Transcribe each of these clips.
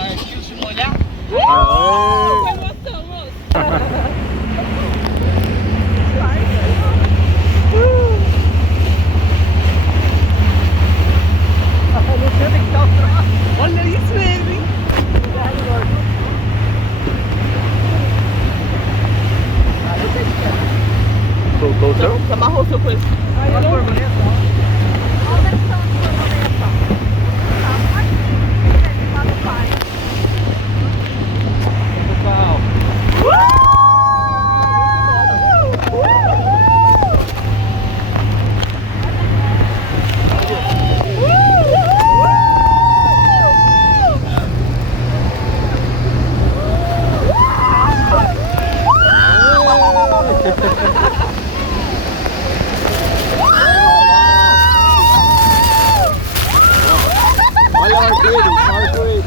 Partiu se molhar? Que emoção, moço! Olha isso mesmo, hein? Soltou o seu? Você amarrou o seu coisa. Olha a borboleta. Pessoal. Olha o arco-íris, olha o arco-íris.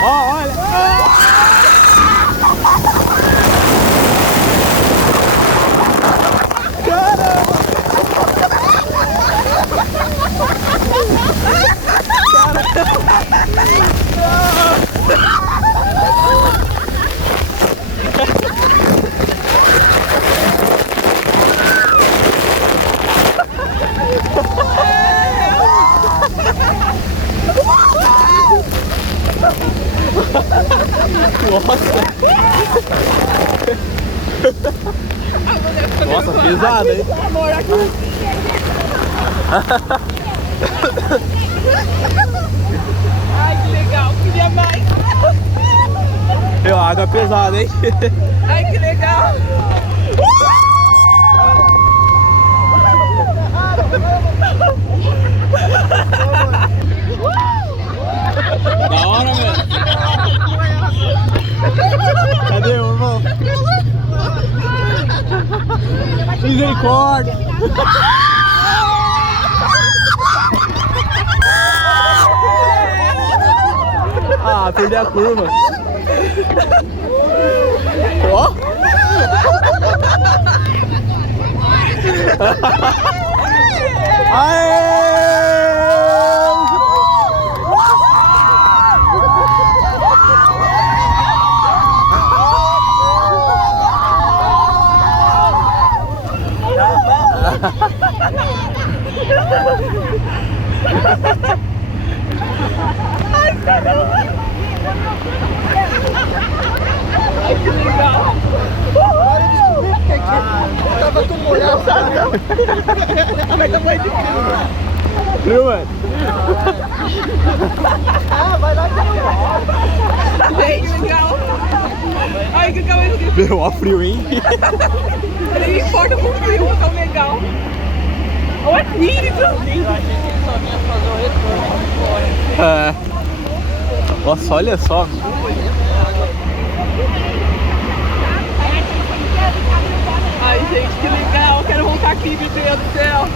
Ó, olha! Nossa, pesada, hein? Amor, aqui. Ai, que legal, queria mais. Meu, a água é pesada, hein? Ai, que legal. Da hora, velho. Cadê, meu irmão? Misericórdia. Ah, perdi a curva. Ó. Aê! Ai, caramba. Ai, que legal. Tava tão molhado. Mas tá mais difícil. Viu, mano? Vai lá que eu Ai, que legal. Ai, que legal. Meu, ó frio, hein? Nem importa com o frio, tão legal. Olha a espírito. achei que ele só vinha fazer o retorno. É. Nossa, olha só. Ai, gente, que legal. Quero voltar aqui, meu Deus do céu.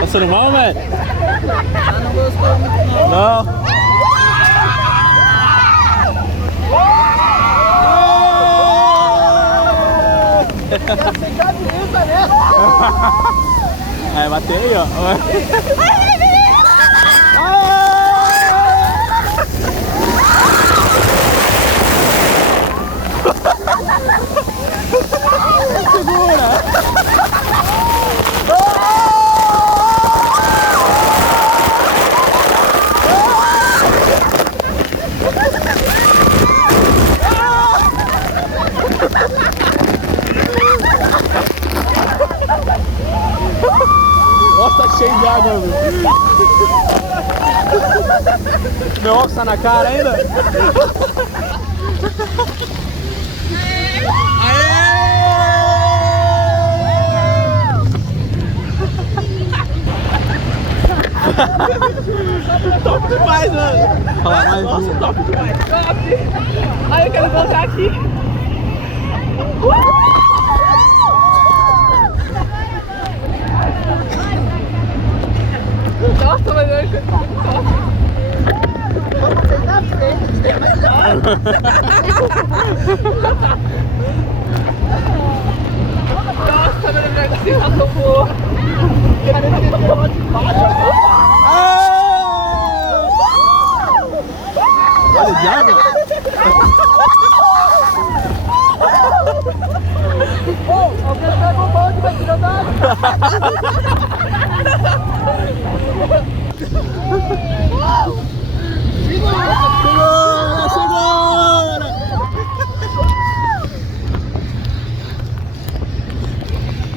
Tá sendo mal, velho? Não gostou muito, não. Não. Quero ser cabeça, né? É, bateu aí, ó. Segura! Meu óculos tá na cara ainda? Top demais, mano. Fala mais Nossa, um. top demais. Top. Ai, eu quero voltar aqui. Nossa, mas eu acho top. Nossa, mas eu acho que você passou boa. Olha de água. Alguém pega o balde pra tirar da água. Segura!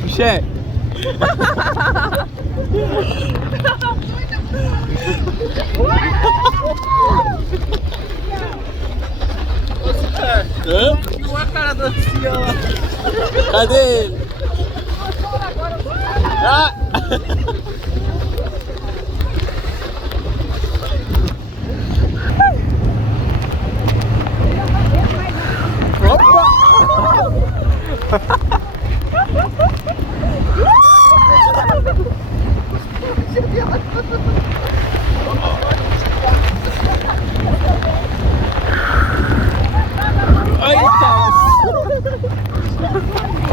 Che. Hã? Olha a cara do ancião lá. Cadê ele? Ah!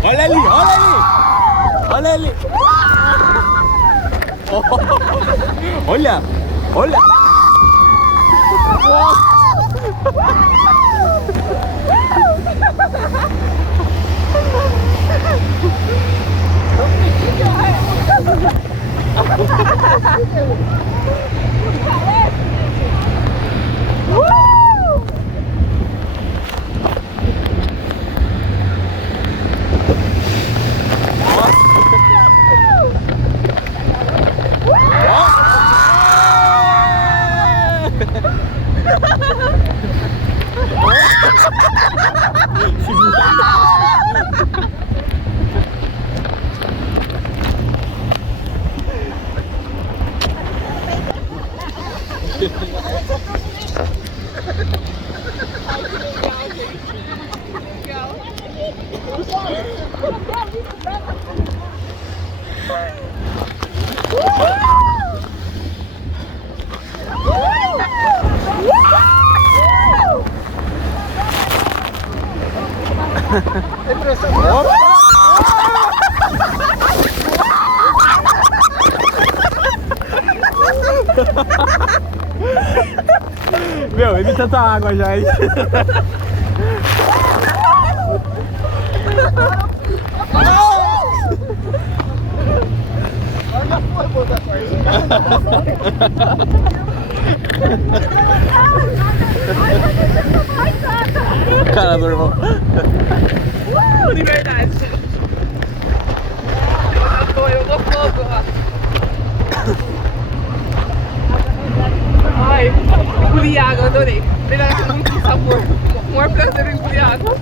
Olha ali, olha ali! Olha ali! Olha! Olha! Meu, ele tanta água já, hein? Olha foi, pô, da Cara do irmão. De verdade. Eu dou fogo, ó. Ai, engoli água, adorei. Melhor que muito sabor. O maior prazer é engolir água.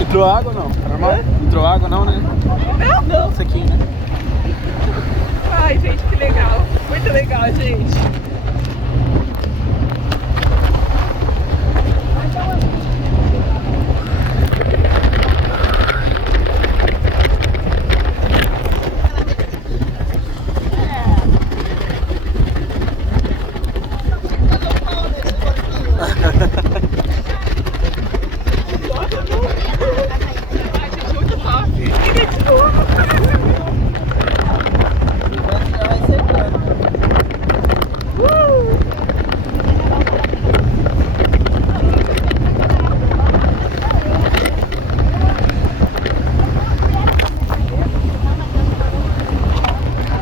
Entrou água ou não? Normal? Entrou água não, né? Não. Sequinho, né? Ai, gente, que legal. Muito legal, gente.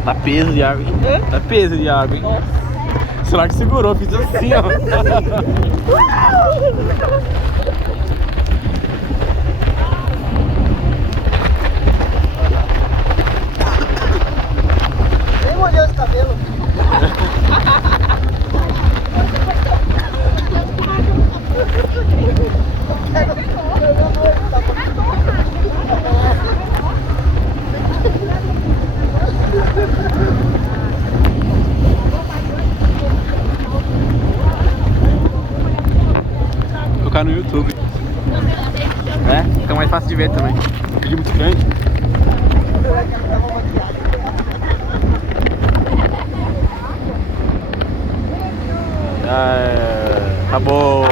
Tá peso de água, hein? Tá peso de água, hein? Será que segurou? Fiz assim, ó. Nem molhou esse cabelo. Colocar no YouTube. É, fica mais fácil de ver também. Vídeo muito grande. Acabou.